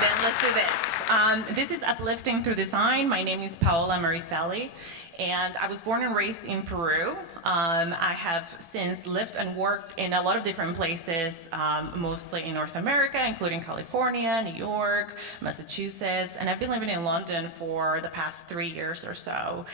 Then let's do this. This is Uplifting through Design. My name is Paola Mariselli, and I was born and raised in Peru. I have since lived and worked in a lot of different places, mostly in North America, including California, New York, Massachusetts, and I've been living in London for the past 3 years or so.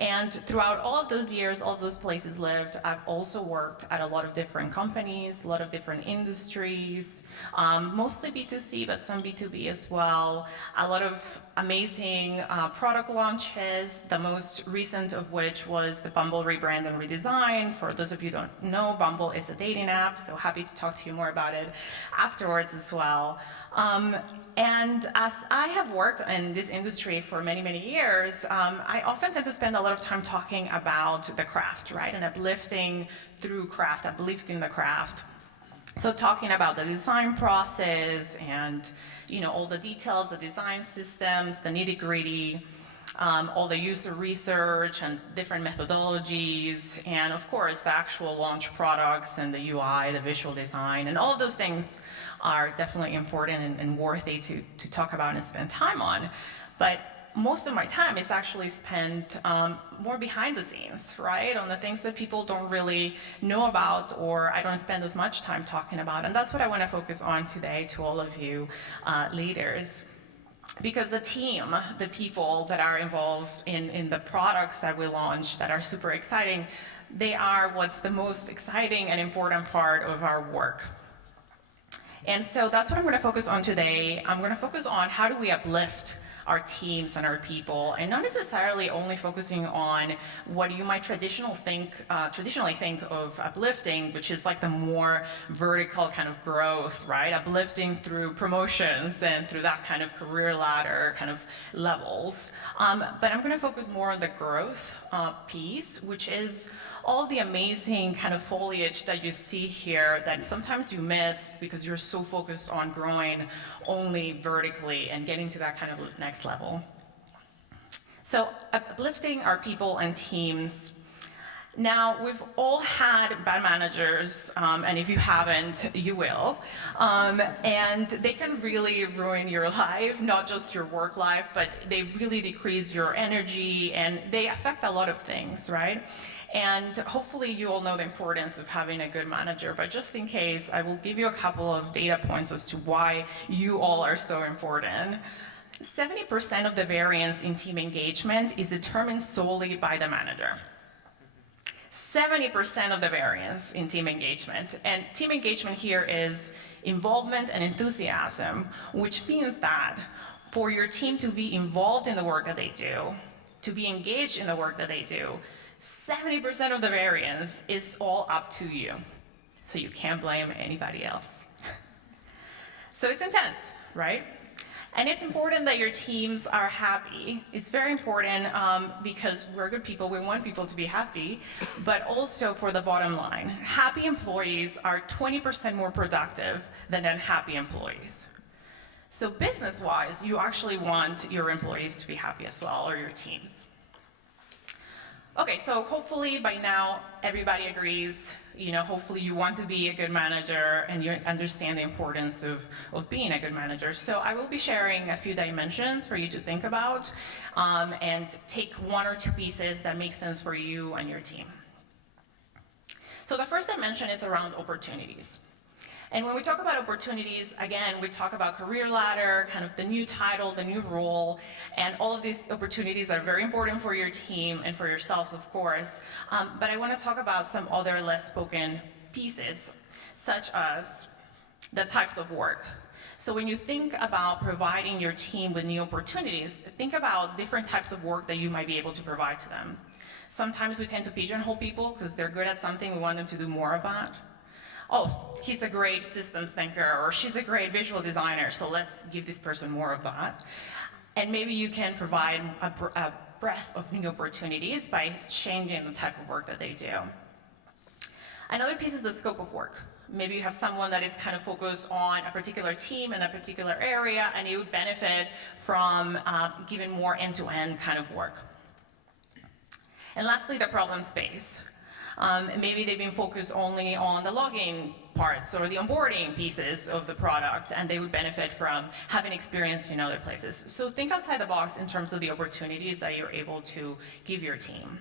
And throughout all of those years, all of those places lived, I've also worked at a lot of different companies, a lot of different industries, mostly B2C, but some B2B as well. A lot of amazing product launches, the most recent of which was the Bumble rebrand and redesign. For those of you who don't know, Bumble is a dating app, so happy to talk to you more about it afterwards as well. And as I have worked in this industry for many, many years, I often tend to spend a lot of time talking about the craft, right? And uplifting through craft, uplifting the craft. So talking about the design process and, all the details, the design systems, the nitty-gritty, all the user research and different methodologies, and of course the actual launch products and the UI, the visual design, and all of those things are definitely important and worthy to talk about and spend time on. But most of my time is actually spent more behind the scenes, right? On the things that people don't really know about or I don't spend as much time talking about. And that's what I want to focus on today to all of you leaders. Because the team, the people that are involved in the products that we launch that are super exciting, they are what's the most exciting and important part of our work. And so that's what I'm going to focus on today. I'm going to focus on how do we uplift our teams and our people, and not necessarily only focusing on what you might traditionally think of uplifting, which is like the more vertical kind of growth, right? Uplifting through promotions and through that kind of career ladder kind of levels. But I'm going to focus more on the growth piece, which is all the amazing kind of foliage that you see here that sometimes you miss because you're so focused on growing only vertically and getting to that kind of next level. So uplifting our people and teams. Now, we've all had bad managers, and if you haven't, you will. And they can really ruin your life, not just your work life, but they really decrease your energy, and they affect a lot of things, right? And hopefully you all know the importance of having a good manager, but just in case, I will give you a couple of data points as to why you all are so important. 70% of the variance in team engagement is determined solely by the manager. 70% of the variance in team engagement. And team engagement here is involvement and enthusiasm, which means that for your team to be involved in the work that they do, to be engaged in the work that they do, 70% of the variance is all up to you. So you can't blame anybody else. So it's intense, right? And it's important that your teams are happy. It's very important because we're good people, we want people to be happy, but also for the bottom line. Happy employees are 20% more productive than unhappy employees. So business-wise, you actually want your employees to be happy as well, or your teams. Okay, so hopefully by now everybody agrees, hopefully you want to be a good manager and you understand the importance of being a good manager. So I will be sharing a few dimensions for you to think about and take one or two pieces that make sense for you and your team. So the first dimension is around opportunities. And when we talk about opportunities, again, we talk about career ladder, kind of the new title, the new role, and all of these opportunities are very important for your team and for yourselves, of course. But I want to talk about some other less spoken pieces, such as the types of work. So when you think about providing your team with new opportunities, think about different types of work that you might be able to provide to them. Sometimes we tend to pigeonhole people because they're good at something, we want them to do more of that. Oh, he's a great systems thinker, or she's a great visual designer, so let's give this person more of that. And maybe you can provide a breadth of new opportunities by changing the type of work that they do. Another piece is the scope of work. Maybe you have someone that is kind of focused on a particular team in a particular area, and you would benefit from giving more end-to-end kind of work. And lastly, the problem space. Maybe they've been focused only on the login parts or the onboarding pieces of the product, and they would benefit from having experience in other places. So think outside the box in terms of the opportunities that you're able to give your team.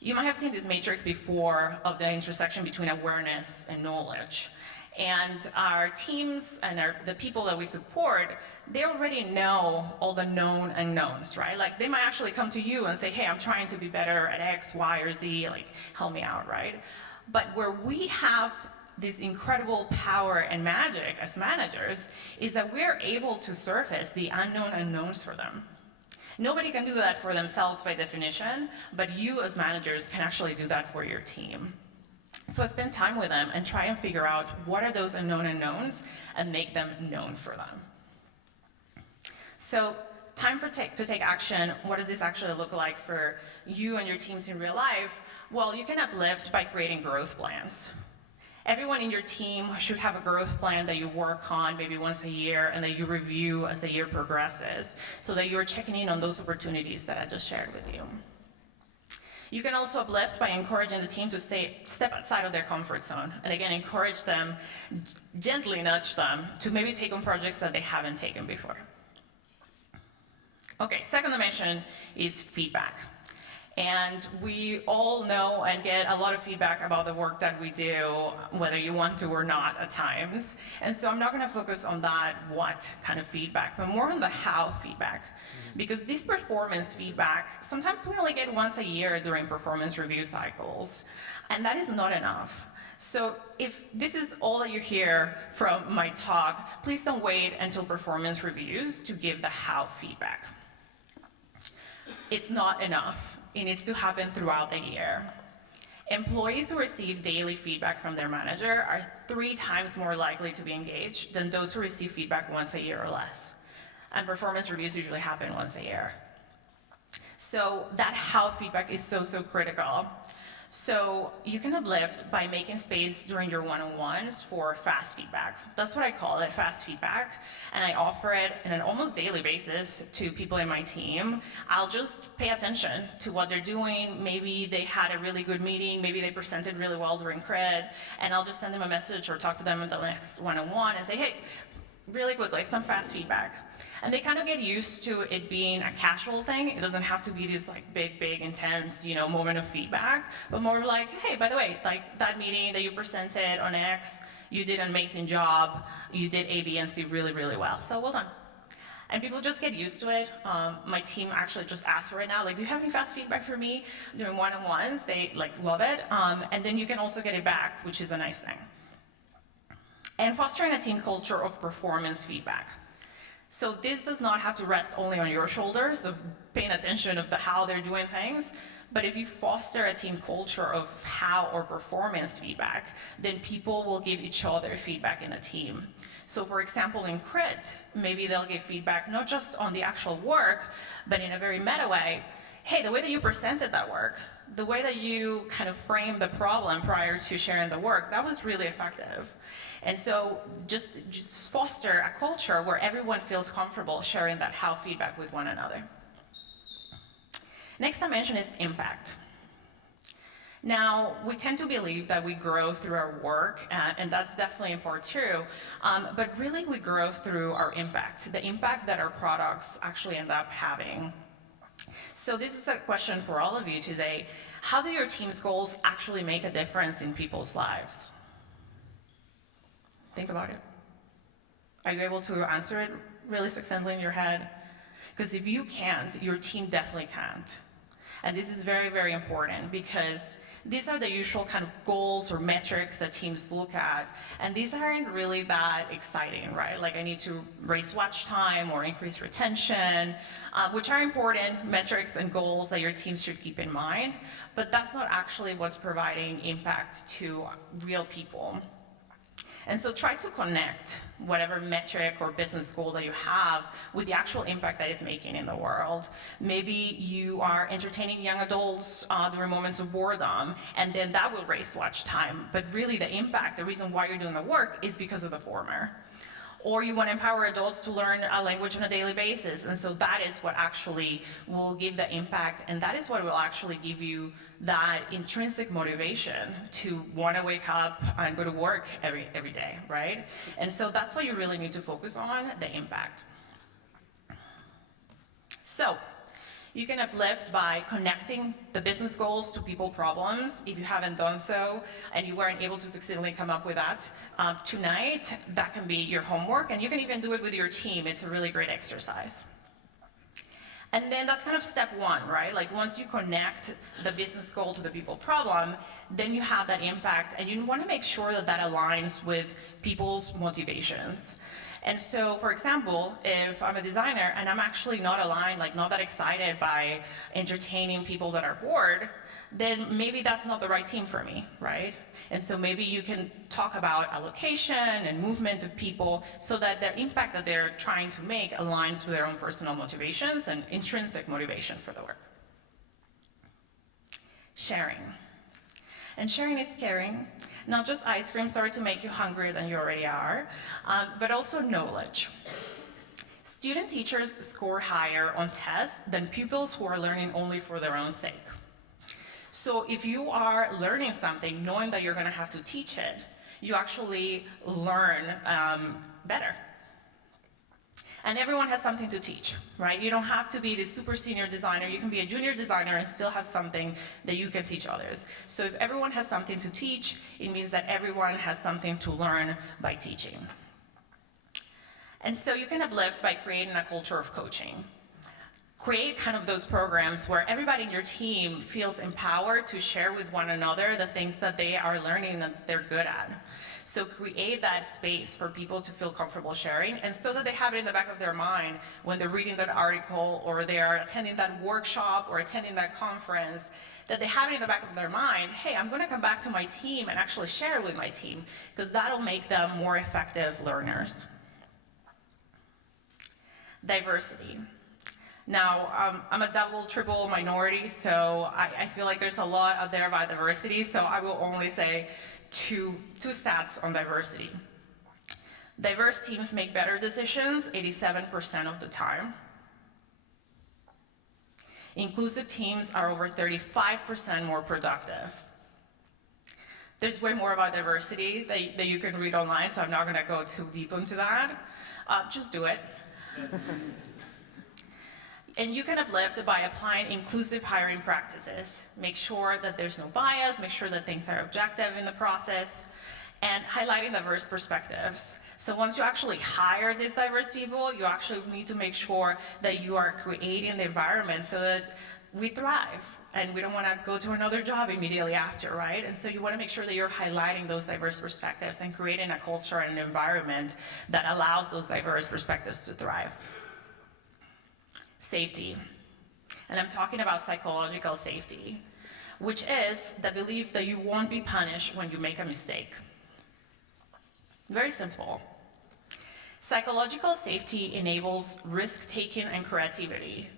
You might have seen this matrix before of the intersection between awareness and knowledge. And our teams and the people that we support, they already know all the known unknowns, right? Like they might actually come to you and say, hey, I'm trying to be better at X, Y, or Z, like help me out, right? But where we have this incredible power and magic as managers is that we're able to surface the unknown unknowns for them. Nobody can do that for themselves by definition, but you as managers can actually do that for your team. So I spend time with them and try and figure out what are those unknown unknowns and make them known for them. So time to take action. What does this actually look like for you and your teams in real life? Well, you can uplift by creating growth plans. Everyone in your team should have a growth plan that you work on maybe once a year and that you review as the year progresses so that you're checking in on those opportunities that I just shared with you. You can also uplift by encouraging the team to step outside of their comfort zone and again, encourage them, gently nudge them to maybe take on projects that they haven't taken before. Okay, second dimension is feedback. And we all know and get a lot of feedback about the work that we do, whether you want to or not at times. And so I'm not going to focus on that what kind of feedback, but more on the how feedback. Because this performance feedback, sometimes we only get once a year during performance review cycles. And that is not enough. So if this is all that you hear from my talk, please don't wait until performance reviews to give the how feedback. It's not enough. It needs to happen throughout the year. Employees who receive daily feedback from their manager are 3 times more likely to be engaged than those who receive feedback once a year or less. And performance reviews usually happen once a year. So that how feedback is so critical. So you can uplift by making space during your one-on-ones for fast feedback. That's what I call it, fast feedback. And I offer it on an almost daily basis to people in my team. I'll just pay attention to what they're doing. Maybe they had a really good meeting. Maybe they presented really well during cred. And I'll just send them a message or talk to them in the next one-on-one and say, hey, really quick, like some fast feedback. And they kind of get used to it being a casual thing. It doesn't have to be this like big, intense, moment of feedback, but more like, hey, by the way, like that meeting that you presented on X, you did an amazing job. You did A, B, and C really, really well. So well done. And people just get used to it. My team actually just asked for it now. Like, do you have any fast feedback for me during one-on-ones? They love it. And then you can also get it back, which is a nice thing. And fostering a team culture of performance feedback. So this does not have to rest only on your shoulders of paying attention of how they're doing things, but if you foster a team culture of how or performance feedback, then people will give each other feedback in a team. So for example, in crit, maybe they'll give feedback not just on the actual work, but in a very meta way. Hey, the way that you presented that work, the way that you kind of framed the problem prior to sharing the work, that was really effective. And so just foster a culture where everyone feels comfortable sharing that how feedback with one another. Next dimension is impact. Now, we tend to believe that we grow through our work, and that's definitely in part true, but really we grow through our impact, the impact that our products actually end up having. So this is a question for all of you today. How do your team's goals actually make a difference in people's lives? Think about it. Are you able to answer it really succinctly in your head? Because if you can't, your team definitely can't. And this is very, very important because these are the usual kind of goals or metrics that teams look at, and these aren't really that exciting, right? Like I need to raise watch time or increase retention, which are important metrics and goals that your teams should keep in mind, but that's not actually what's providing impact to real people. And so try to connect whatever metric or business goal that you have with the actual impact that it's making in the world. Maybe you are entertaining young adults during moments of boredom, and then that will raise watch time. But really the impact, the reason why you're doing the work is because of the former. Or you want to empower adults to learn a language on a daily basis. And so that is what actually will give the impact, and that is what will actually give you that intrinsic motivation to want to wake up and go to work every day, right? And so that's what you really need to focus on, the impact. So you can uplift by connecting the business goals to people problems. If you haven't done so and you weren't able to succinctly come up with that tonight, that can be your homework, and you can even do it with your team. It's a really great exercise. And then that's kind of step one, right? Like once you connect the business goal to the people problem, then you have that impact, and you want to make sure that that aligns with people's motivations. And so, for example, if I'm a designer and I'm actually not aligned, like not that excited by entertaining people that are bored, then maybe that's not the right team for me, right? And so maybe you can talk about allocation and movement of people so that their impact that they're trying to make aligns with their own personal motivations and intrinsic motivation for the work. Sharing. And sharing is caring. Not just ice cream, sorry to make you hungrier than you already are, but also knowledge. Student teachers score higher on tests than pupils who are learning only for their own sake. So if you are learning something, knowing that you're going to have to teach it, you actually learn better. And everyone has something to teach, right? You don't have to be the super senior designer. You can be a junior designer and still have something that you can teach others. So if everyone has something to teach, it means that everyone has something to learn by teaching. And so you can uplift by creating a culture of coaching. Create kind of those programs where everybody in your team feels empowered to share with one another the things that they are learning that they're good at. So create that space for people to feel comfortable sharing, and so that they have it in the back of their mind when they're reading that article or they are attending that workshop or attending that conference, that they have it in the back of their mind, hey, I'm going to come back to my team and actually share with my team, because that'll make them more effective learners. Diversity. Now, I'm a double, triple minority, so I feel like there's a lot out there about diversity, so I will only say two stats on diversity. Diverse teams make better decisions 87% of the time. Inclusive teams are over 35% more productive. There's way more about diversity that you can read online, so I'm not going to go too deep into that. Just do it. And you can uplift by applying inclusive hiring practices. Make sure that there's no bias, make sure that things are objective in the process, and highlighting diverse perspectives. So once you actually hire these diverse people, you actually need to make sure that you are creating the environment so that we thrive. And we don't want to go to another job immediately after, right? And so you want to make sure that you're highlighting those diverse perspectives and creating a culture and an environment that allows those diverse perspectives to thrive. Safety. And I'm talking about psychological safety, which is the belief that you won't be punished when you make a mistake. Very simple. Psychological safety enables risk-taking and creativity.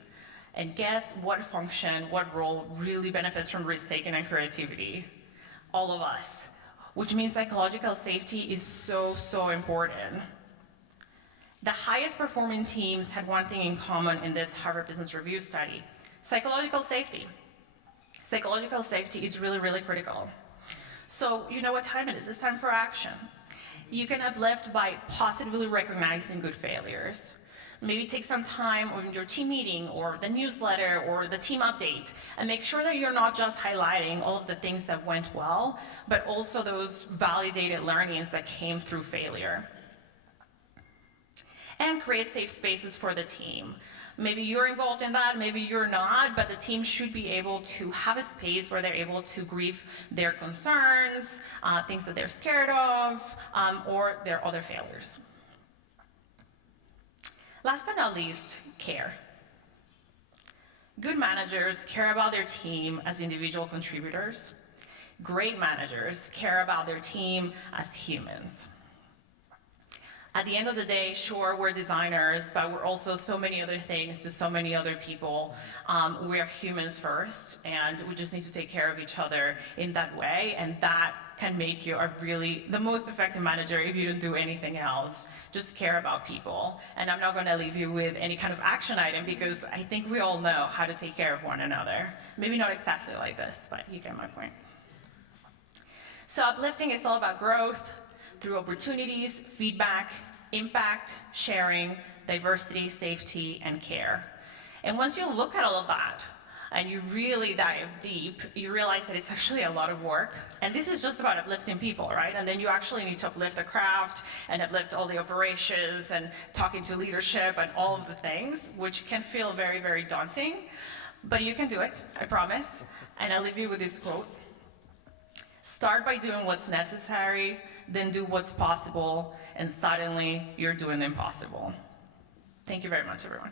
And guess what function, what role really benefits from risk-taking and creativity? All of us. Which means psychological safety is so, so important. The highest performing teams had one thing in common in this Harvard Business Review study: psychological safety. Psychological safety is really, really critical. So you know what time it is. It's time for action. You can uplift by positively recognizing good failures. Maybe take some time on your team meeting or the newsletter or the team update and make sure that you're not just highlighting all of the things that went well, but also those validated learnings that came through failure. And create safe spaces for the team. Maybe you're involved in that, maybe you're not, but the team should be able to have a space where they're able to grieve their concerns, things that they're scared of, or their other failures. Last but not least, care. Good managers care about their team as individual contributors. Great managers care about their team as humans. At the end of the day, sure, we're designers, but we're also so many other things to so many other people. We're humans first, and we just need to take care of each other in that way, and that can make you the most effective manager if you don't do anything else. Just care about people. And I'm not going to leave you with any kind of action item, because I think we all know how to take care of one another. Maybe not exactly like this, but you get my point. So uplifting is all about growth through opportunities, feedback, impact, sharing, diversity, safety, and care. And once you look at all of that, and you really dive deep, you realize that it's actually a lot of work. And this is just about uplifting people, right? And then you actually need to uplift the craft and uplift all the operations and talking to leadership and all of the things, which can feel very, very daunting. But you can do it, I promise. And I'll leave you with this quote. Start by doing what's necessary, then do what's possible, and suddenly you're doing the impossible. Thank you very much, everyone.